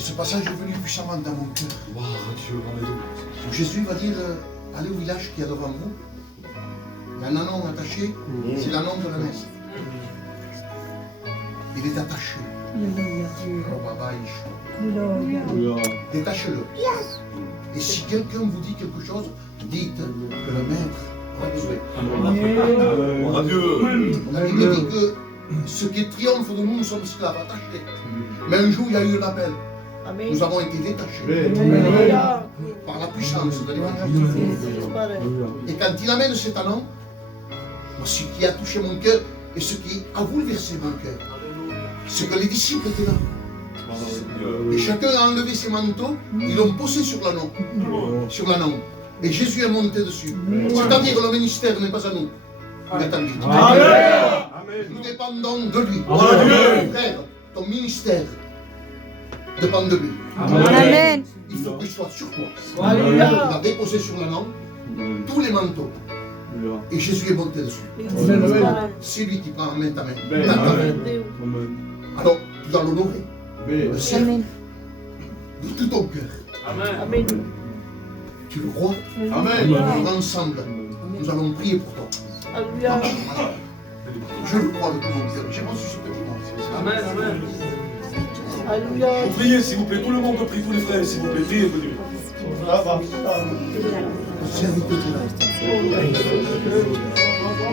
Ce passage est venu puissamment dans mon cœur. Wow, Dieu, alléluia. Jésus va dire, allez au village qui est devant vous. Il y a un anon attaché, c'est l'anon de la messe. Il est attaché. Oh, Baba, détachez-le. Et si quelqu'un vous dit quelque chose, dites que le maître a besoin. Adieu. La Bible dit que ce qui triomphe de nous, nous sommes esclaves, attachés. Mais un jour, il y a eu un appel. Nous avons été détachés par la puissance de l'évangile. Et quand il amène cet anon, ce qui a touché mon cœur et ce qui a bouleversé mon cœur, c'est que les disciples étaient là. Et chacun a enlevé ses manteaux, ils l'ont posé sur l'anneau. Sur l'anneau. Et Jésus est monté dessus. C'est-à-dire que le ministère n'est pas à nous. Il est à lui. Nous dépendons de lui. Frère, ton ministère dépend de lui. Amen. Il faut qu'il soit sur toi. Il a déposé sur l'anneau tous les manteaux. Et Jésus est monté dessus. C'est lui qui prend en main ta main. Alors, tu dois l'honorer. Le servir de tout ton cœur. Amen. Tu le crois? Amen. Alors ensemble, nous allons prier pour toi. Alléluia. Je le crois de tout mon cœur. J'ai reçu ce petit mot. Amen. Alléluia. Vous priez, s'il vous plaît. Tout le monde prie, tous les frères, s'il vous plaît. Priez, venez. Le serviteur est là.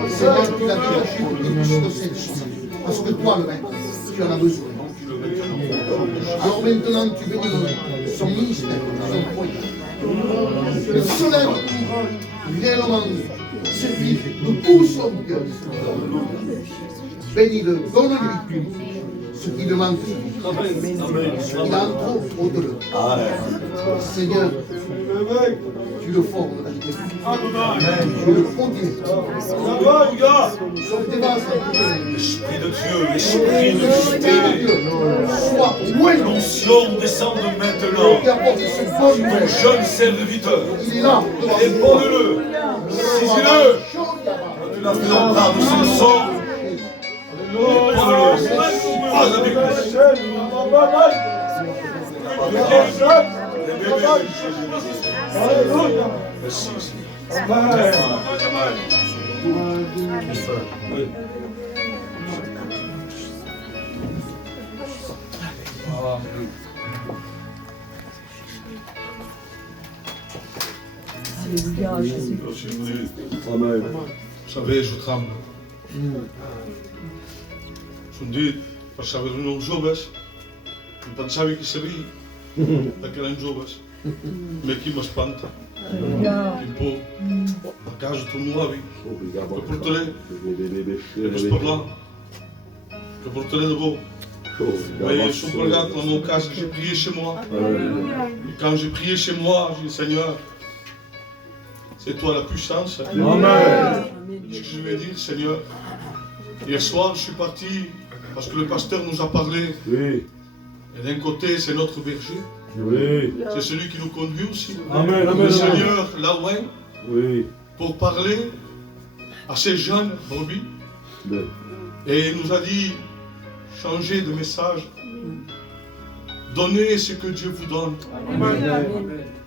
Seigneur, tu l'as détaché pour qu'il puisse te servir. Parce que toi, le maître, tu en as besoin. Alors maintenant, tu bénis son ministère, son foyer. Le soleil pour réellement servir de tout son cœur. Bénis-le, donne-lui ce qui demande. Ce qu'il a trop au-delà. Seigneur, tu le formes. Tu le conduis. Sauve tes vases. L'Esprit de Dieu, l'Esprit de vérité. Sois loin. L'onction descende maintenant. Qui apporte ce bon Ton nouvelle. jeune serviteur. Il est là. Épaule-le. Saisis-le. Tu l'as fait l'empreinte de son sang. Épaule-le. Pas avec lui. Merci. Alléluia, Jésus. Amen. Vous savez, je tremble. Sunt passava uns joves e pensava que sabia que eren joves. E aqui m'espanta. Quin por. A casa tu no l'avi. Que portaré. Que vas parlar. Que portaré de beau. Mais je suis regardé dans mon casque, j'ai prié chez moi. Et quand j'ai prié chez moi, j'ai dit Seigneur, c'est toi la puissance. Amen. Ce que je vais dire, Seigneur, hier soir je suis parti parce que le pasteur nous a parlé. Oui. Et d'un côté, c'est notre berger. Oui. C'est celui qui nous conduit aussi. Amen, amen. Le Seigneur, là loin, Oui. pour parler à ces jeunes brebis. Oui. Et il nous a dit, changez de message. Donnez ce que Dieu vous donne.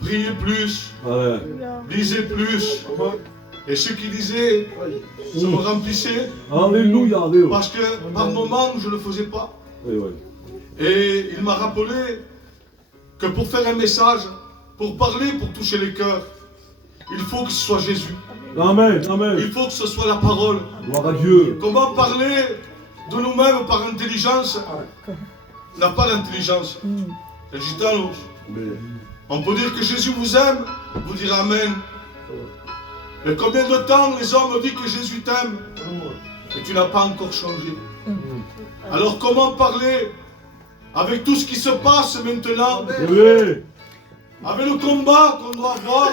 Priez plus. Amen. Lisez plus. Et ce qu'il disait, ça me remplissait. Alléluia, Dieu. Parce que par moments, je ne le faisais pas. Oui, oui. Et il m'a rappelé que pour faire un message, pour parler, pour toucher les cœurs, il faut que ce soit Jésus. Amen, amen. Il faut que ce soit la parole. Gloire à Dieu. Comment parler de nous-mêmes par intelligence? On n'a pas l'intelligence. Les gitanos. On peut dire que Jésus vous aime, vous direz Amen. Mais combien de temps les hommes disent que Jésus t'aime et tu n'as pas encore changé? Alors comment parler avec tout ce qui se passe maintenant, Oui. avec le combat qu'on doit avoir,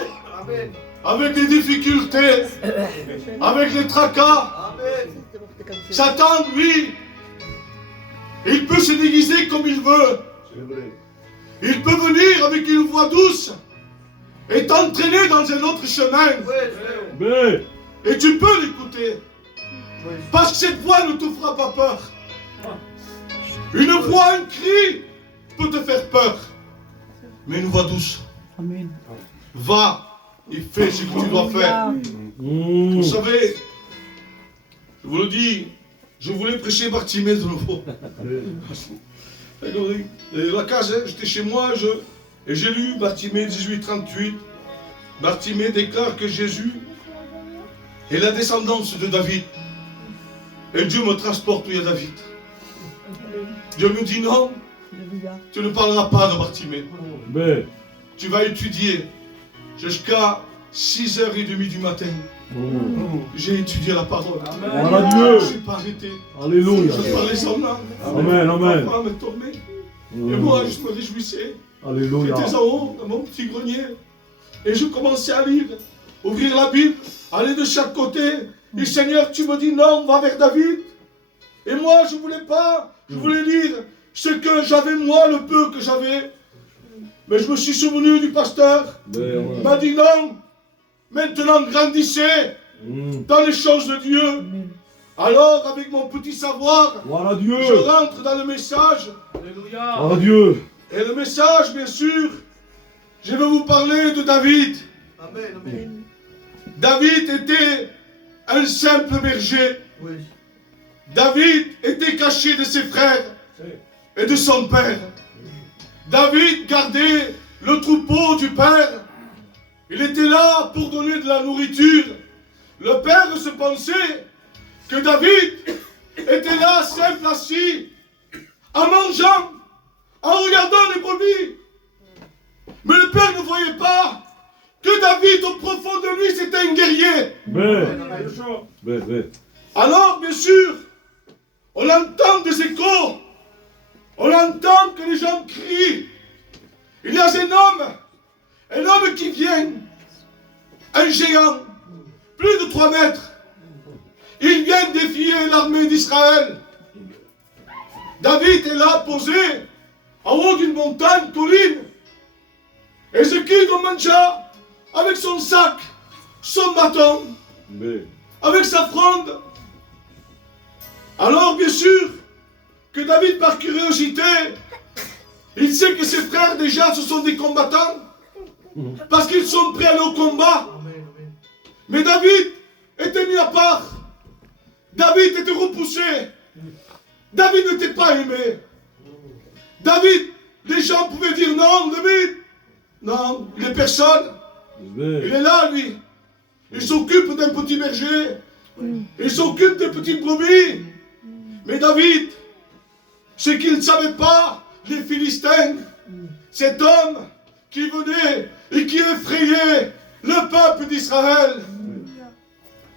avec les difficultés, avec les tracas? Satan, lui, il peut se déguiser comme il veut. Il peut venir avec une voix douce et t'entraîner dans un autre chemin. Oui. Et tu peux l'écouter. Parce que cette voix ne te fera pas peur. Une voix, un cri peut te faire peur. mais une voix douce. Amen. Va et fais ce que tu dois faire. Vous savez, je vous le dis, je voulais prêcher Bartimée de nouveau. Et la case, j'étais chez moi et j'ai lu Bartimée 18:38. Bartimée déclare que Jésus est la descendance de David. Et Dieu me transporte où il y a David. Dieu me dit non, tu ne parleras pas de Bartimée. Tu vas étudier jusqu'à 6h30 du matin. J'ai étudié la parole. Voilà Dieu. Je n'ai pas arrêté. Alléluia. Je parlais sans langue. Amen, amen. Papa me tournait. Et moi, je me réjouissais. Alléluia. J'étais en haut, dans mon petit grenier. Et je commençais à lire, ouvrir la Bible, aller de chaque côté. Et Seigneur, tu me dis non, va vers David. Et moi, je ne voulais pas. Je voulais lire ce que j'avais, moi, le peu que j'avais. Mais je me suis souvenu du pasteur. Il m'a dit non. Maintenant, grandissez dans les choses de Dieu. Alors, avec mon petit savoir, Voilà Dieu. je rentre dans le message. Voilà Dieu. Et le message, bien sûr, je vais vous parler de David. Amen. David était un simple berger. Oui. David était caché de ses frères et de son père. David gardait le troupeau du père. Il était là pour donner de la nourriture. Le père se pensait que David était là, simple assis, en mangeant, en regardant les brebis. Mais le père ne voyait pas que David, au profond de lui, c'était un guerrier. Alors, bien sûr, on entend des échos. On entend que les gens crient. Il y a un homme qui vient, un géant, plus de 3 mètres. Il vient défier l'armée d'Israël. David est là, posé, en haut d'une montagne, colline. Et ce qu'il commence avec son sac, son bâton, avec sa fronde. Alors, bien sûr, que David, par curiosité, il sait que ses frères, déjà, ce sont des combattants, parce qu'ils sont prêts à aller au combat. Mais David était mis à part. David était repoussé. David n'était pas aimé. David, les gens pouvaient dire non, David. Non, il n'est personne. Il est là, lui. Il s'occupe d'un petit berger. Il s'occupe des petites brebis. Mais David, ce qu'il ne savait pas, les Philistins, cet homme qui venait et qui effrayait le peuple d'Israël.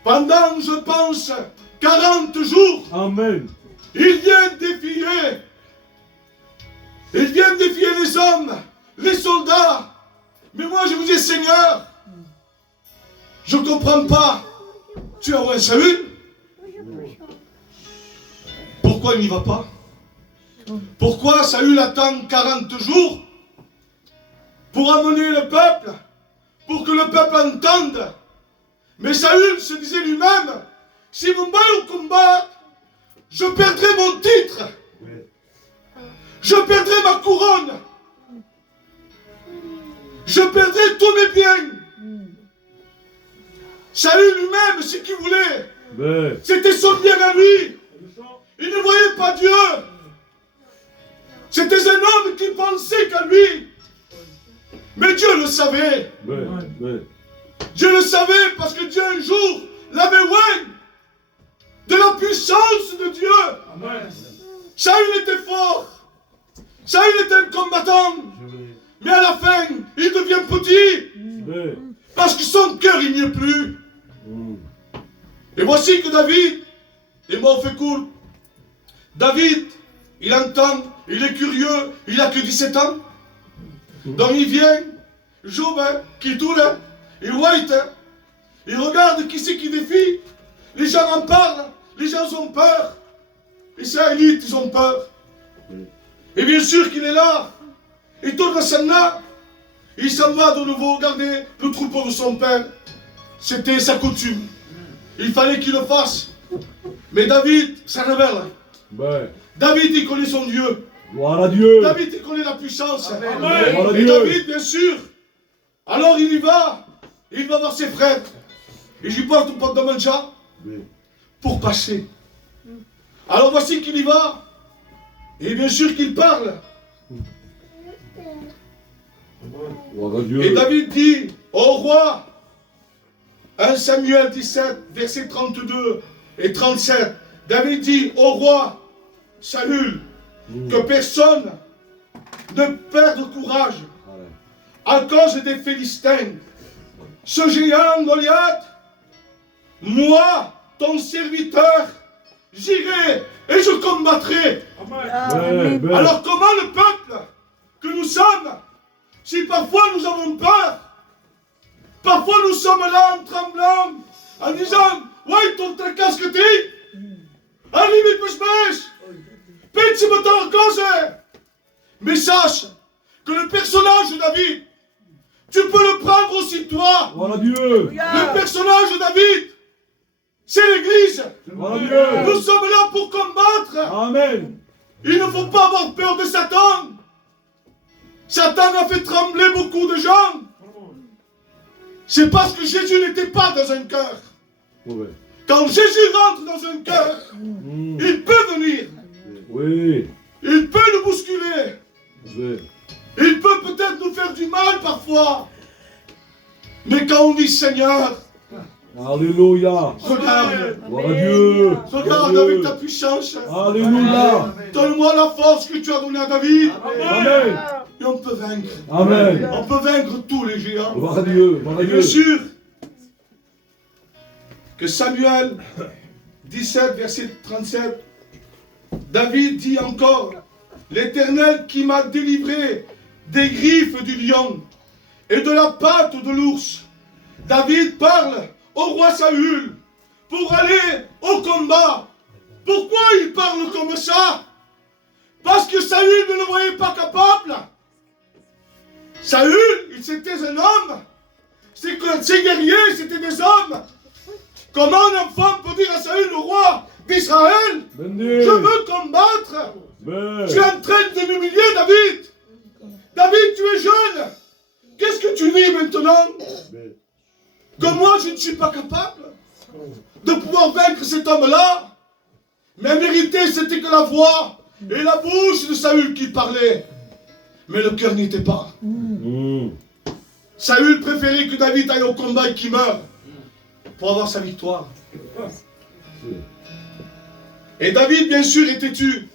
Pendant, je pense, 40 jours, Amen. il vient défier. Il vient défier les hommes, les soldats. Mais moi, je vous dis, Seigneur, je ne comprends pas. Tu as un Saül. Pourquoi il n'y va pas? Pourquoi Saül attend 40 jours pour amener le peuple, pour que le peuple entende? Mais Saül se disait lui-même, si vous me battez au combat, je perdrai mon titre. Je perdrai ma couronne. Je perdrai tous mes biens. Saül lui-même, ce qu'il voulait, c'était son bien à lui. Il ne voyait pas Dieu. C'était un homme qui pensait qu'à lui. Mais Dieu le savait. Dieu le savait parce que Dieu un jour l'avait oint de la puissance de Dieu. Saül était fort. Saül était un combattant. Mais à la fin, il devient petit. Parce que son cœur, il n'y est plus. Et voici que David, et moi on fait court, David, il entend, il est curieux, il n'a que 17 ans. Donc il vient, Job, qui tourne, il white, il regarde qui c'est qui défie. Les gens en parlent, les gens ont peur. Les Israélites, ils ont peur. Et bien sûr qu'il est là. Il tourne à Sanna. Il s'en va de nouveau regarder le troupeau de son père. C'était sa coutume. Il fallait qu'il le fasse. Mais David, ça révèle. David, il connaît son Dieu. Gloire à Dieu. David, il connaît la puissance. Gloire à Et Dieu. David, bien sûr. Alors il y va. Il va voir ses frères. Et je lui porte un pot de mancha pour passer. Alors voici qu'il y va. Et bien sûr qu'il parle. Gloire à Dieu. Et David dit au roi, 1 Samuel 17, versets 32 et 37, David dit au roi Saül que personne ne perde courage à cause des Philistins. Ce géant Goliath, moi, ton serviteur, j'irai et je combattrai. Amen. Alors comment le peuple que nous sommes, si parfois nous avons peur, parfois nous sommes là en tremblant, en disant, ouais, ton tracasse que t'es, allez, mais pêche, pêche, mais sache que le personnage de David, tu peux le prendre aussi toi. Gloire à Dieu. Le personnage de David, c'est l'Église. Gloire à Dieu. Nous sommes là pour combattre. Amen. Il ne faut pas avoir peur de Satan. Satan a fait trembler beaucoup de gens. C'est parce que Jésus n'était pas dans un cœur. Ouais. Quand Jésus rentre dans un cœur, il peut venir. Oui. Il peut nous bousculer. Oui. Il peut peut-être nous faire du mal parfois. Mais quand on dit Seigneur, Alléluia. regarde. Gloire à Dieu. Regarde avec ta puissance. Alléluia. Donne-moi la force que tu as donnée à David. Amen. Et on peut vaincre. Amen. On peut vaincre tous les géants. Gloire à Dieu. Gloire à Et Dieu. bien sûr que Samuel 17, verset 37, David dit encore, l'Éternel qui m'a délivré des griffes du lion et de la patte de l'ours. David parle au roi Saül pour aller au combat. Pourquoi il parle comme ça? Parce que Saül ne le voyait pas capable. Saül, c'était un homme. Ces guerriers, c'était des hommes. Comment un enfant peut dire à Saül, le roi d'Israël, Béni. je veux combattre. Amen. Tu es en train de m'humilier, David. David, tu es jeune. Qu'est-ce que tu dis maintenant? Que moi, je ne suis pas capable de pouvoir vaincre cet homme-là. Mais en vérité, c'était que la voix et la bouche de Saül qui parlaient. Mais le cœur n'y était pas. Saül préférait que David aille au combat et qu'il meure pour avoir sa victoire. Et David, bien sûr, est têtu.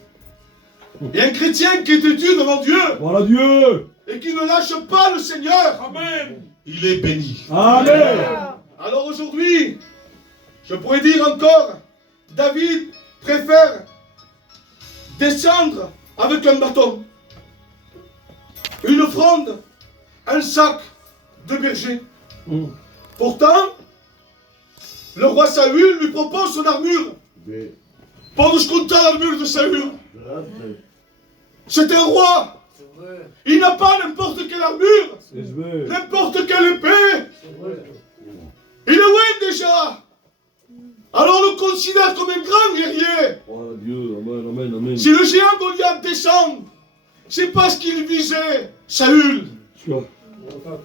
Et un chrétien qui est têtu devant Dieu Gloire à Dieu. et qui ne lâche pas le Seigneur, Amen. il est béni. Amen. Alors aujourd'hui, je pourrais dire encore, David préfère descendre avec un bâton, une offrande, un sac de berger. Pourtant, le roi Saül lui propose son armure. Pour nous compter l'armure de Saül. C'est un roi. Il n'a pas n'importe quelle armure, n'importe quelle épée. Il est loin déjà. Alors on le considère comme un grand guerrier. Gloire à Dieu. Amen. Amen. Amen. Si le géant Goliath descend, c'est parce qu'il visait Saül.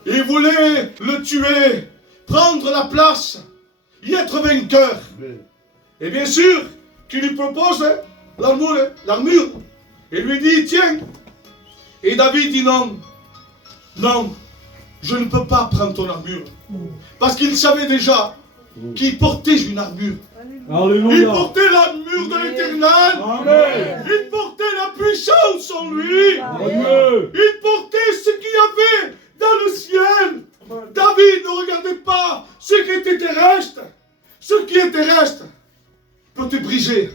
Il voulait le tuer, prendre la place, y être vainqueur. Et bien sûr, qu'il lui propose l'armure. Et lui dit, tiens. Et David dit non. Non, je ne peux pas prendre ton armure. Parce qu'il savait déjà qu'il portait une armure. Il Alléluia. portait l'armure de l'Éternel. Amen. Il portait la puissance en lui. Dieu. Il portait ce qu'il y avait dans le ciel. David ne regardait pas ce qui était terrestre. Ce qui est terrestre peut te briser.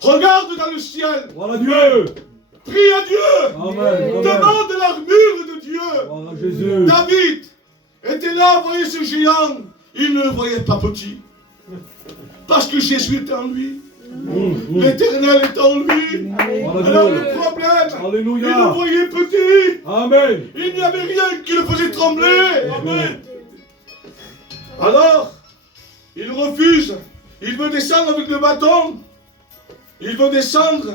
Regarde dans le ciel. Gloire à Dieu. Prie à Dieu. Amen. Demande l'armure de Dieu. Gloire à Jésus. David était là, voyait ce géant. Il ne le voyait pas petit. Parce que Jésus était en lui. L'Éternel est en lui. Alors le problème, il Alléluia. le voyait petit. Amen. Il n'y avait rien qui le faisait trembler. Amen. Alors, il refuse. Il veut descendre avec le bâton. Il veut descendre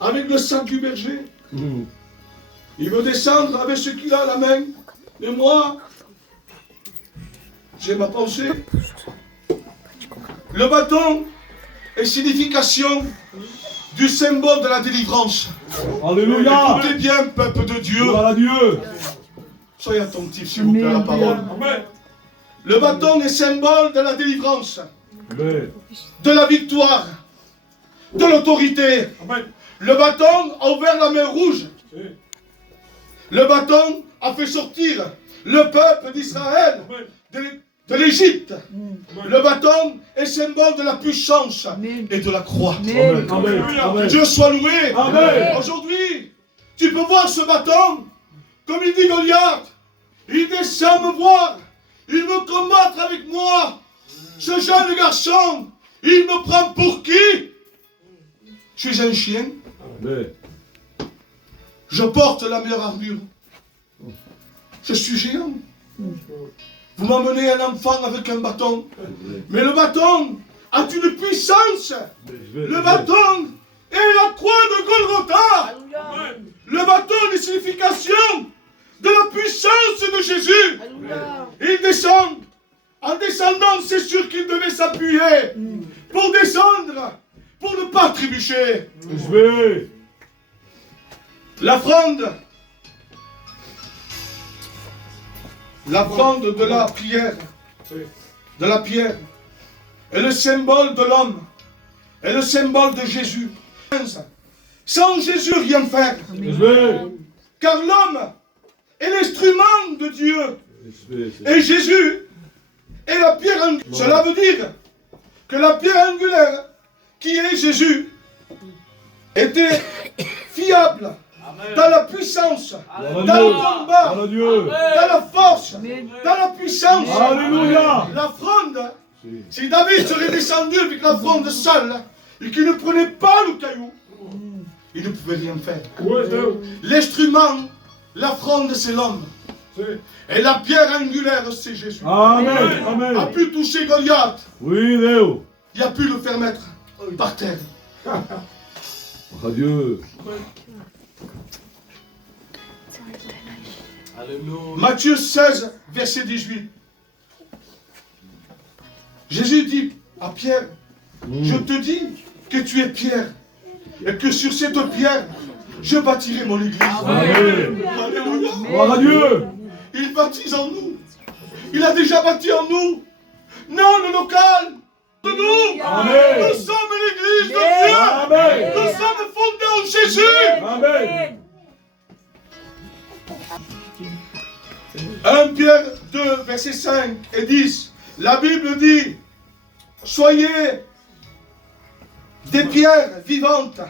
avec le sac du berger. Il veut descendre avec ce qu'il a à la main. Mais moi, j'ai ma pensée. Le bâton est signification du symbole de la délivrance. Alléluia. Écoutez bien, peuple de Dieu. Gloire à Dieu. Soyez attentifs, s'il vous plaît, à la parole. Amen. Le bâton est symbole de la délivrance, Amen. de la victoire, de l'autorité. Amen. Le bâton a ouvert la mer rouge. Le bâton a fait sortir le peuple d'Israël de l'Égypte. Le bâton est symbole de la puissance et de la croix. Amen. Amen. Amen. Dieu soit loué. Amen. Aujourd'hui, tu peux voir ce bâton, comme il dit Goliath. Il descend me voir. Il veut combattre avec moi. Ce jeune garçon, il me prend pour qui? Je suis un chien. Amen. Je porte la meilleure armure. Je suis géant. Vous m'amenez un enfant avec un bâton. Mais le bâton a une puissance. Le bâton est la croix de Golgotha. Alléluia. Le bâton est une signification de la puissance de Jésus. Alléluia. Il descend. En descendant, c'est sûr qu'il devait s'appuyer pour descendre, pour ne pas trébucher. Je vais. L'offrande de la prière, est le symbole de l'homme, est le symbole de Jésus. Sans Jésus, rien faire. Je vais. Car l'homme est l'instrument de Dieu. Je vais. Et Jésus est la pierre angulaire. Cela veut dire que la pierre angulaire, qui est Jésus, était fiable dans la puissance, dans le combat, Gloire à Dieu. dans la force, dans la puissance. Alléluia. La fronde, si David serait descendu avec la fronde seule et qu'il ne prenait pas le caillou, il ne pouvait rien faire. L'instrument, la fronde, c'est l'homme. Et la pierre angulaire, c'est Jésus. Amen. Amen. A pu toucher Goliath. Oui, Léo. Il a pu le faire mettre par terre. Gloire à Dieu. Matthieu 16, verset 18. Jésus dit à Pierre, je te dis que tu es Pierre, et que sur cette pierre, je bâtirai mon église. Amen. Alléluia. Gloire à Dieu. Il baptise en nous. Il a déjà bâti en nous. Non, le local de nous. Amen. Nous sommes l'église de Dieu. Amen. Nous sommes fondés en Jésus. Amen. 1 Pierre 2, verset 5 et 10. La Bible dit, soyez des pierres vivantes,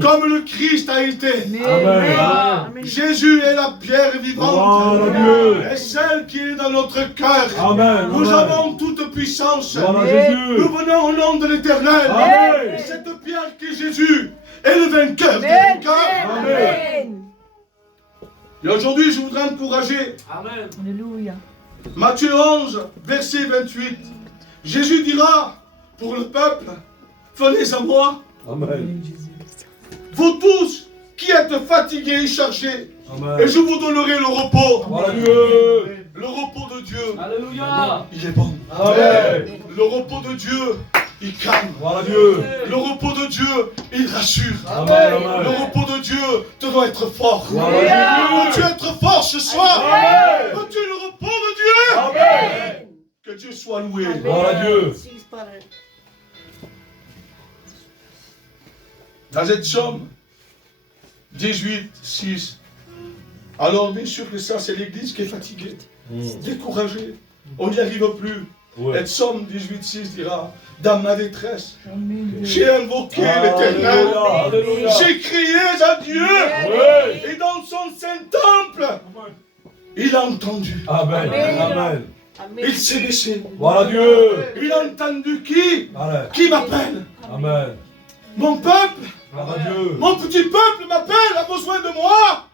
comme le Christ a été. Amen. Jésus est la pierre Gloire vivante, à Dieu. et celle qui est dans notre cœur. Amen. Nous Amen. avons toute puissance. Gloire à Jésus. Nous venons au nom de l'Éternel. Amen. Et cette pierre qui est Jésus est le vainqueur des vainqueurs. Amen. Et aujourd'hui, je voudrais encourager Alléluia. Matthieu 11, verset 28. Jésus dira pour le peuple, venez à moi, Amen. vous tous qui êtes fatigués et chargés, Amen. et je vous donnerai le repos. Gloire à Dieu. Le repos de Dieu, Alléluia. il est bon. Amen. Le repos de Dieu, il calme. Gloire à Dieu. Le repos de Dieu, il rassure. Amen. Le Amen. repos de Dieu te doit être fort. Gloire à Dieu. Veux-tu être fort ce soir? Amen. Veux-tu le repos de Dieu? Amen. Que Dieu soit loué. Gloire à Dieu. Dans cette Somme 18, 6. Alors bien sûr que ça, c'est l'église qui est fatiguée, découragée. On n'y arrive plus. Ouais. Et Somme 18, 6 dira, dans ma détresse, j'ai invoqué Alléluia. l'Éternel. Alléluia. J'ai crié à Dieu. Ouais. Et dans son saint temple, il a entendu. Amen. Amen. Il s'est baissé. Gloire à Dieu. Il a entendu qui? Allez. Qui m'appelle? Amen. Mon peuple, Gloire à Dieu. mon petit peuple m'appelle, a besoin de moi.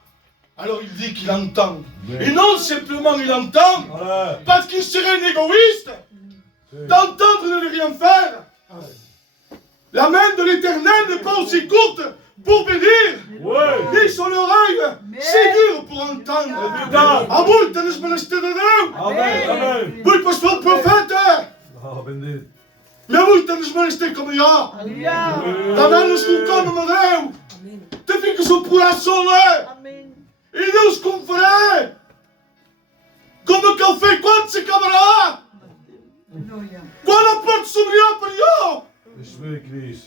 Alors il dit qu'il entend. Et non simplement il entend, Allez. parce qu'il serait un égoïste d'entendre et de ne rien faire. La main de l'Éternel n'est pas aussi courte pour bénir. Oui. Ils ont l'oreille séduire pour entendre. Amul, tennis minister de Dieu. Amen. Amen. Muy pastor profeta. Ah, bendito. Me amul, tennis minister como yo. Aleluia. Também nos colocamos no Deus. Te fica seu coração lá. Amém. E Deus confere. Como que ele fez quando se acabará? Quando a porta s'ouvrira para eu? Esprit Christ.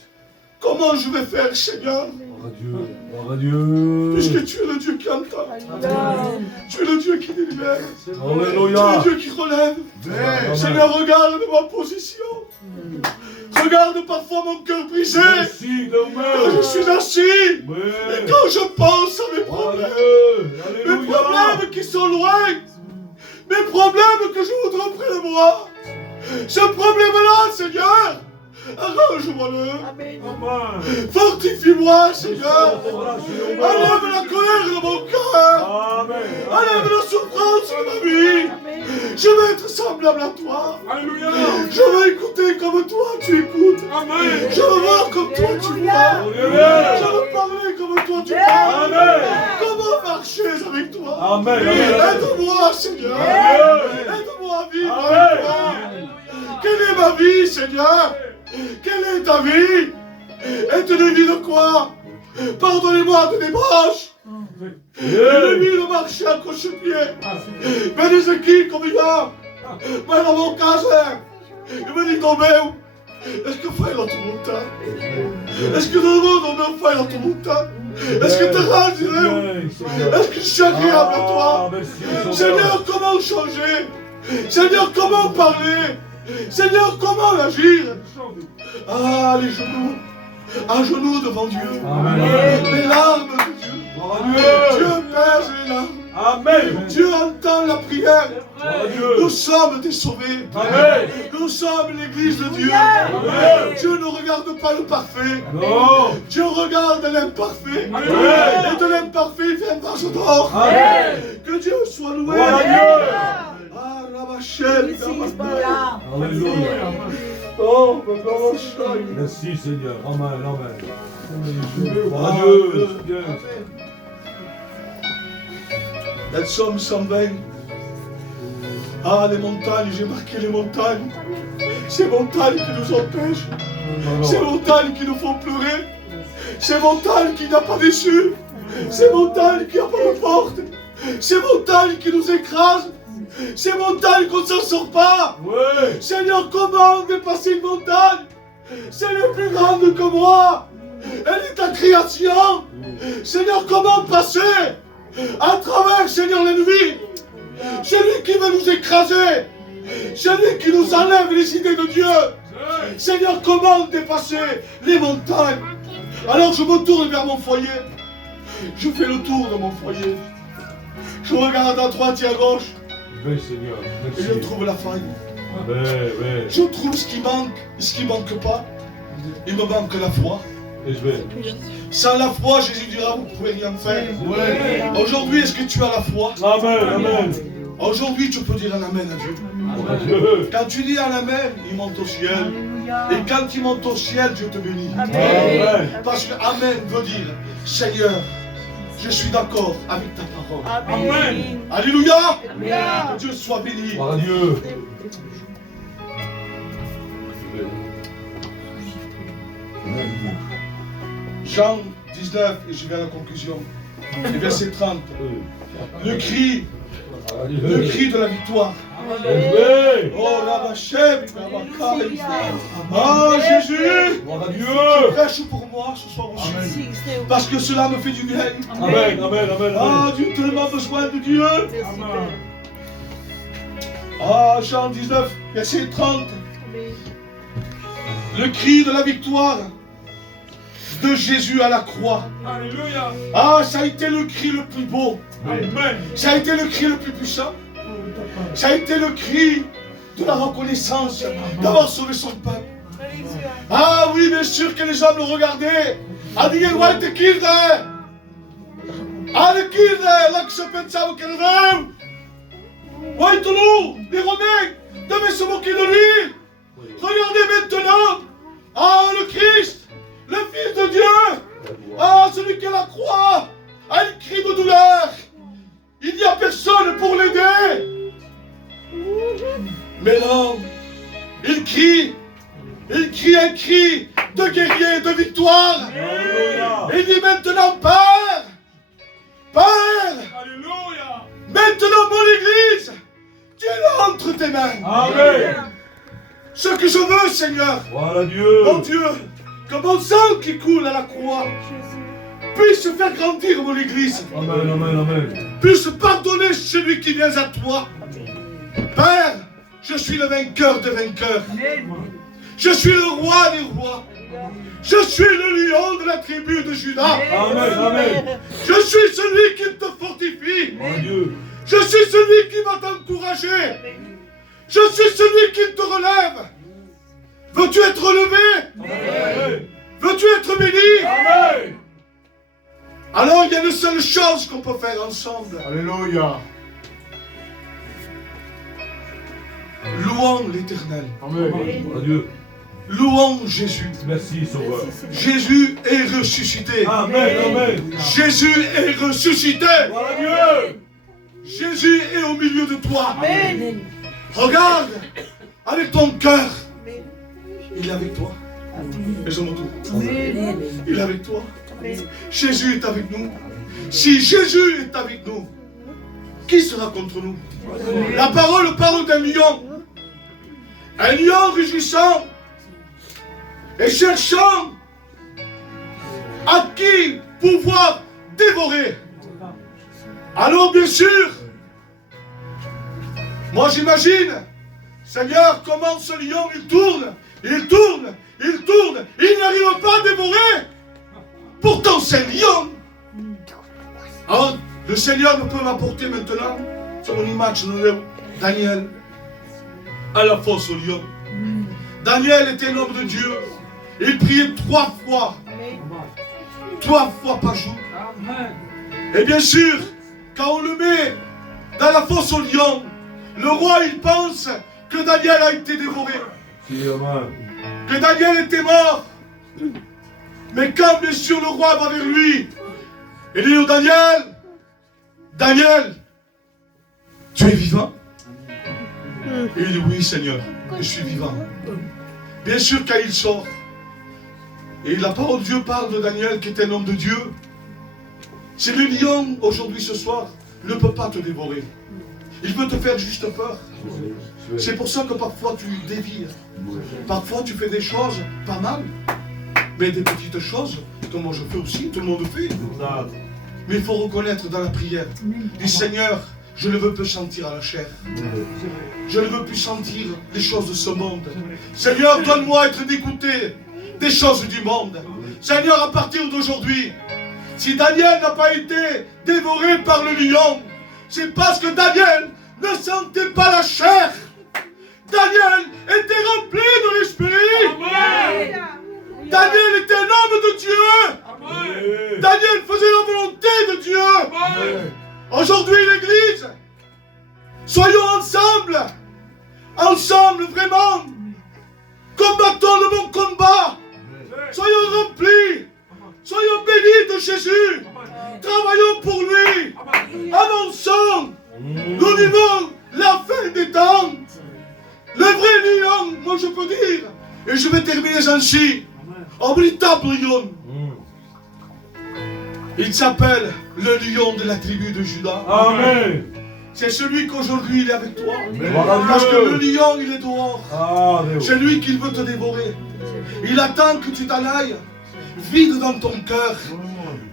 Comment je vais faire, Seigneur? Gloire à Dieu. Gloire à Dieu. Puisque tu es le Dieu qui entend. Tu es le Dieu qui délibère. Tu es Alléluia. le Dieu qui relève. Amen. Seigneur, regarde ma position. Regarde parfois mon cœur brisé. Merci, Quand je suis assis. Et Oui. quand je pense à mes problèmes. Mes Alléluia. problèmes qui sont loin. Mes problèmes que je voudrais près de moi. Ce problème-là, Seigneur, arrange-moi-le. Amém. Amen. Fortifie-moi, Seigneur. Enlève la colère de mon cœur. Amen. Enlève la souffrance de ma vie. Amém. Je veux être semblable à toi. Alléluia. Je veux écouter comme toi tu écoutes. Amen. Je veux voir comme toi tu vois. Alléluia. Je veux parler comme toi tu parles. Amen. Comment marcher avec toi? Amen. Amen. Aide-moi, Seigneur. Amen. Aide-moi à vivre Amen. avec toi. Quelle est ma vie, Seigneur? Quelle est ta vie? Es-tu une vie de quoi? Pardonnez-moi de débauche. Une vie de marcher à coche-pied. Mais des équipes comme il y a. Mais dans mon cas, il me dit, non, mais est-ce que fai la tua volontà? Est-ce que dans le monde, fai la tua volontà? Est-ce que tu rages? Est-ce que je suis agréable à toi? Seigneur, comment changer? Seigneur, comment parler? Seigneur, comment agir? Ah, les genoux, à genoux devant Dieu. Amen. Les larmes de Dieu. Gloire à Dieu. Dieu pèse les larmes. Amen. Dieu entend la prière. Gloire à Nous Dieu. sommes des sauvés. Amen. Nous sommes l'église de Dieu. Amen. Dieu ne regarde pas le parfait. Non. Dieu regarde l'imparfait. Amen. Et de l'imparfait, il fait un vase d'or. Amen. Que Dieu soit loué. Gloire à Dieu. Ah, Rabachel. Alléluia. Oh, Rabachel. Merci Seigneur. Amen. Amen. Gloire à Dieu. Dieu. Le psaume 120. Ah, les montagnes, j'ai marqué les montagnes. Ces montagnes qui nous empêchent. Ces montagnes qui nous font pleurer. Ces montagnes qui n'ont pas d'issue. Ces montagnes qui n'ont pas de porte. Ces montagnes qui nous écrasent. Ces montagnes qu'on ne s'en sort pas. Oui. Seigneur, comment dépasser une montagne? C'est le plus grande que moi. Elle est ta création. Seigneur, comment passer à travers, Seigneur, l'ennemi? Celui qui veut nous écraser. Celui qui nous enlève les idées de Dieu. Seigneur, comment dépasser les montagnes? Alors je me tourne vers mon foyer. Je fais le tour de mon foyer. Je regarde à droite et à gauche. Oui Seigneur. Et je Merci. trouve la faille. Amen. Amen. Je trouve ce qui manque et ce qui ne manque pas. Il me manque la foi. Et je vais. Sans la foi, Jésus dira, vous ne pouvez rien faire. Oui. Aujourd'hui, est-ce que tu as la foi? Amen. Amen. Aujourd'hui, tu peux dire un amen à Dieu. Gloire à Dieu. Quand tu dis un amen, il monte au ciel. Et quand il monte au ciel, Dieu te bénit. Amen. Parce que amen veut dire, Seigneur, je suis d'accord avec ta parole. Amém. Alléluia. Alléluia. Que Dieu soit béni. Gloire à Dieu. Jean 19, et je vais à la conclusion. Le verset 30. Le cri de la victoire. Oui. Oh, Rabachem, Rabakai. Ah, Jésus, Gloire à Dieu. prêche pour moi ce soir aussi. Sim, Senhor. Parce que cela me fait du bien. Amen. Amen. Amen. Ah, Dieu a tellement besoin de Dieu. Merci, Pai. Ah, Jean 19, verset 30. Amém. Le cri de la victoire de Jésus à la croix. Alléluia. Ah, ça a été le cri le plus beau. Amen. Ça a été le cri le plus puissant. Ça a été le cri de la reconnaissance d'avoir sauvé son peuple. Ah oui, bien sûr que les hommes le regardaient. Ah, dicono, guarda te chiede. Ah, le chiede, là que je pensavo che era Dio. Guarda lui, les Romains devaient se moquer de lui. Regardez maintenant. Ah, le Christ, le Fils de Dieu, Ah, celui qui est à la croix a un cri de douleur. Il n'y a personne pour l'aider. Mais non, il crie un cri de guerrier, de victoire. Il dit maintenant, Père, Alléluia. maintenant mon Église, tu l'as entre tes mains. Amen. Ce que je veux, Seigneur, Voilà Dieu. mon Dieu, que mon sang qui coule à la croix puisse faire grandir mon Église, Amen, amen, amen. puisse pardonner celui qui vient à toi. Père, je suis le vainqueur des vainqueurs. Je suis le roi des rois. Je suis le lion de la tribu de Judas. Amen, amen. Je suis celui qui te fortifie. Mon Dieu. Je suis celui qui va t'encourager. Je suis celui qui te relève. Veux-tu être relevé? Amen. Veux-tu être béni? Amen. Alors il y a une seule chose qu'on peut faire ensemble. Alléluia. Louons l'Éternel. Amen. Voilà Dieu. Louons Jésus. Merci, Sauveur. Jésus est ressuscité. Amen, amen. Jésus est ressuscité. Voilà Dieu. Jésus est au milieu de toi. Amen. Regarde avec ton cœur. Il est avec toi. Et je m'entoure. Il est avec toi. Jésus est avec nous. Si Jésus est avec nous, qui sera contre nous? La parole parle d'un lion. Un lion rugissant et cherchant à qui pouvoir dévorer. Alors bien sûr, moi j'imagine, Seigneur, comment ce lion il tourne, il tourne, il tourne, il n'arrive pas à dévorer. Pourtant c'est un lion. Alors le Seigneur peut m'apporter maintenant sur mon image de Daniel à la fosse au lion. Daniel était un homme de Dieu. Il priait 3 fois. 3 fois par jour. Et bien sûr, quand on le met dans la fosse au lion, le roi il pense que Daniel a été dévoré. Que Daniel était mort. Mais quand bien sûr le roi va vers lui, il dit: Daniel, Daniel, tu es vivant? Et il dit: oui Seigneur, je suis vivant. Bien sûr quand il sort, et la parole de Dieu parle de Daniel qui est un homme de Dieu. C'est le lion aujourd'hui ce soir ne peut pas te dévorer. Il veut te faire juste peur. C'est pour ça que parfois tu dévires. Parfois tu fais des choses pas mal. Mais des petites choses, comme moi je fais aussi, tout le monde fait. Mais il faut reconnaître dans la prière. Dis: Seigneur, je ne veux plus sentir à la chair. Je ne veux plus sentir les choses de ce monde. Seigneur, donne-moi être dégoûté des choses du monde. Seigneur, à partir d'aujourd'hui, si Daniel n'a pas été dévoré par le lion, c'est parce que Daniel ne sentait pas la chair. Daniel était rempli de l'esprit. Daniel était un homme de Dieu. Daniel faisait la volonté de Dieu. Aujourd'hui, l'Église, soyons ensemble. Ensemble, vraiment. Combattons le bon combat. Soyons remplis. Soyons bénis de Jésus. Travaillons pour lui. Avançons. Nous vivons la fin des temps. Le vrai lion, moi je peux dire, et je vais terminer ainsi, un véritable lion. Il s'appelle le lion de la tribu de Judas. Amen. C'est celui qu'aujourd'hui il est avec toi. Amen. Parce que le lion il est dehors. Amen. C'est lui qui veut te dévorer. Il attend que tu t'en ailles, vide dans ton cœur,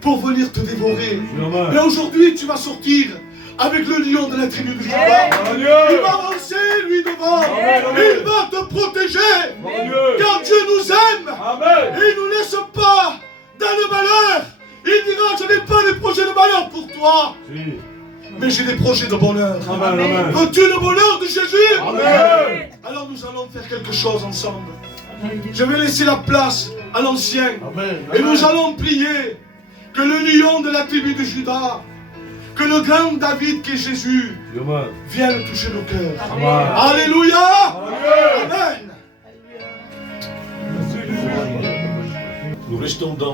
pour venir te dévorer. Amen. Mais aujourd'hui tu vas sortir avec le lion de la tribu de Judas. Il va avancer lui devant. Il va te protéger. Car Dieu nous aime. Amen. Et il ne nous laisse pas dans le malheur. Il dira: je n'ai pas des projets de malheur pour toi, mais j'ai des projets de bonheur. Amen, amen. Veux-tu le bonheur de Jésus? Amen. Alors nous allons faire quelque chose ensemble. Je vais laisser la place à l'ancien. Et nous allons prier que le lion de la tribu de Judas, que le grand David qui est Jésus, vienne toucher nos cœurs. Amen. Alléluia. Amen. Nous restons dans